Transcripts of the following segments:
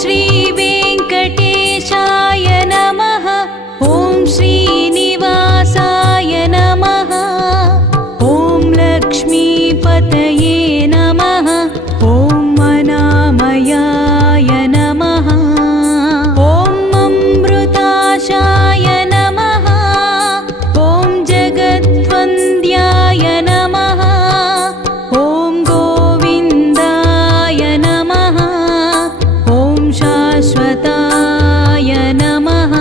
श्री वेंकटेशाय नमः। ॐ श्रीनिवासाय नमः। ॐ लक्ष्मीपतये नमः। ॐ अनामयाय नमः। ॐ अमृताशाय नमः। ॐ जगद्वन्द्याय नमः। ॐ गोविन्दाय नमः। ॐ शाश्वताय नमः।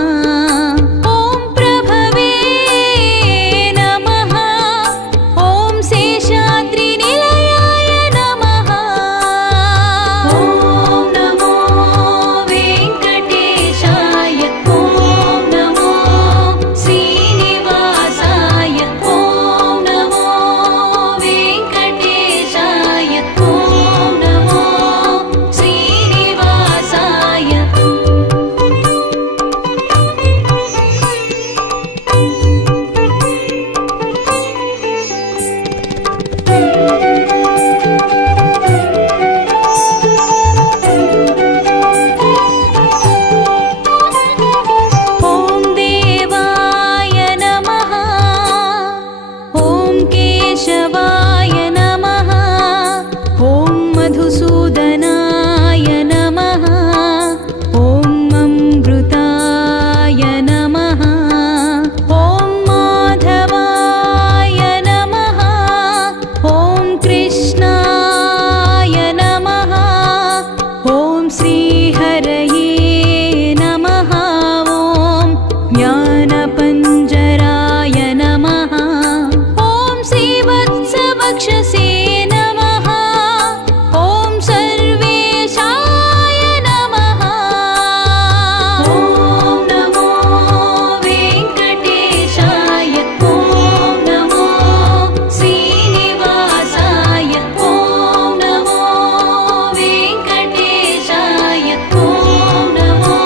ॐ प्रभवे नमः। ॐ शेषाद्रिनिलयाय नमः। ॐ नमो वेङ्कटेशाय। ॐ नमो श्रीनिवासाय। ॐ नमो वेङ्कटेशाय। ॐ नमो श्रीनिवासाय। ॐ देवाय नमः। ॐ केशवाय नमः। ॐ मधुसूदनाय नमः। ॐ अमृताय नमः। ॐ माधवाय नमः। ॐ कृष्णाय नमः। ॐ श्रीहरये नमः। ॐ ज्ञानपञ्जराय नमः। ॐ श्रीवत्सवक्षसे नमः। ॐ सर्वेशाय नमः। ॐ नमो वेङ्कटेशाय। ॐ नमो श्रीनिवासाय। ॐ नमो वेङ्कटेशाय। ॐ नमो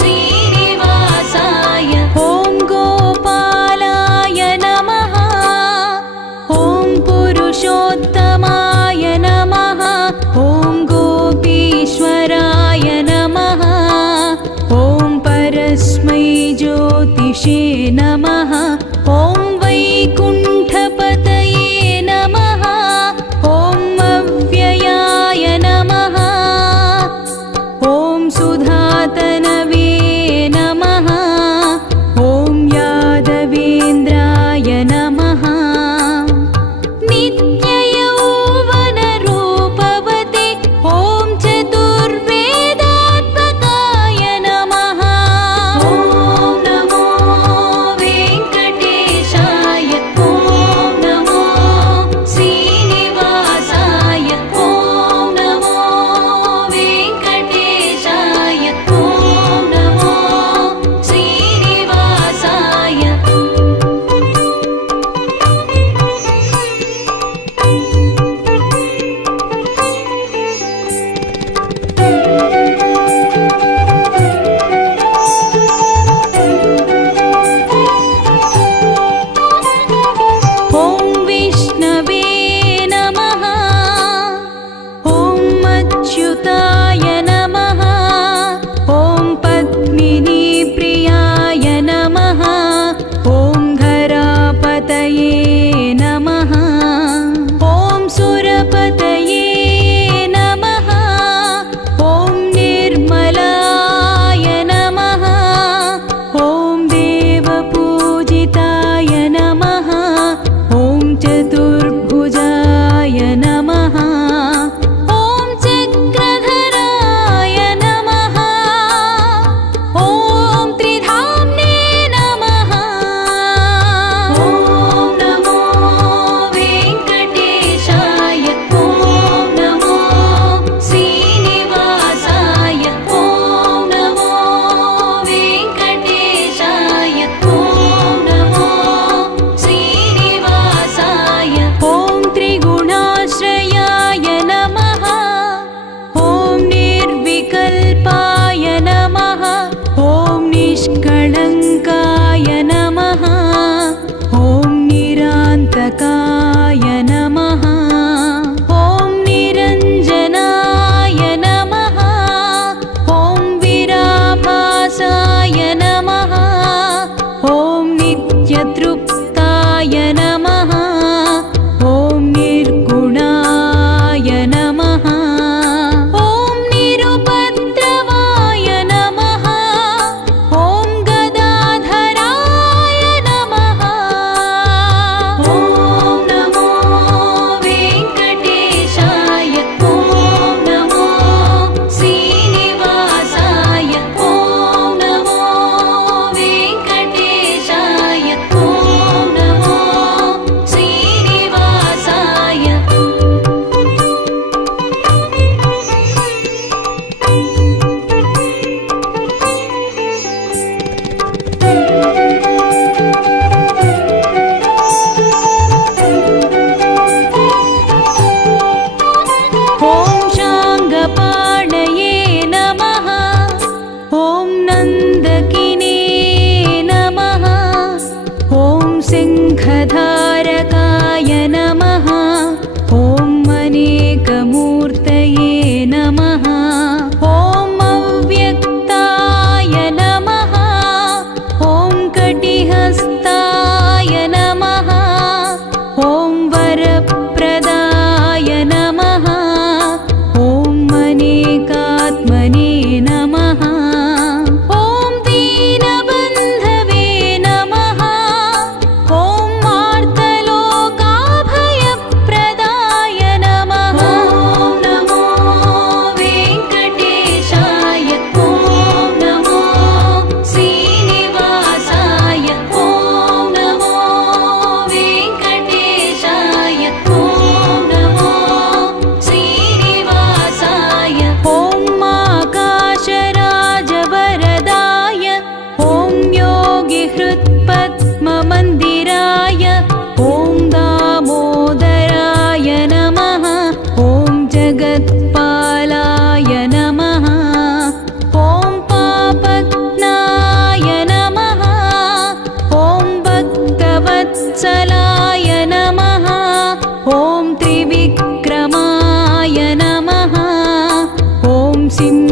श्रीनिवासाय। ॐ गोपालाय नमः। ॐ पुरुषोत्तमाय नमः। ॐ गोपीश्वराय नमः। ॐ परस्मै ज्योतिषे नमः। ॐ वैकुण्ठपतये नमः। ॐ अव्ययाय नमः। ॐ सुधातनवे नमः। ॐ यादवेन्द्राय नमः। नित्ययौवनरूपवते ॐ चतुर्वेदात्मकाय नमः। ॐ नमो वेङ्कटेशाय। ॐ नमो श्रीनिवासाय। ॐ नमो वेङ्कटेशाय। ॐ नमो श्रीनिवासाय। ॐ विष्णवे नमः। ॐ अच्युताय नमः। ॐ पद्मिनीप्रियाय नमः। ॐ घरापतये नमः। ॐ सुरपतये नमः। ॐ निर्मलाय नमः। ॐ देवपूजिताय नमः। ॐ चतुर्भुजाय नमः। ॐ चक्रधराय नमः। ॐ त्रिधाम्ने नमः। ॐ नमो वेङ्कटेशाय। ॐ नमो श्रीनिवासाय। ॐ नमो वेङ्कटेशाय। ॐ नमो श्रीनिवासाय। ॐ त्रिगुणाश्रयाय नमः। ॐ निर्विकल्पाय नमः। ॐ निष्कळङ्काय नमः। ॐ निरान्तकाय नमः। ॐ निरञ्जनाय नमः। सिंह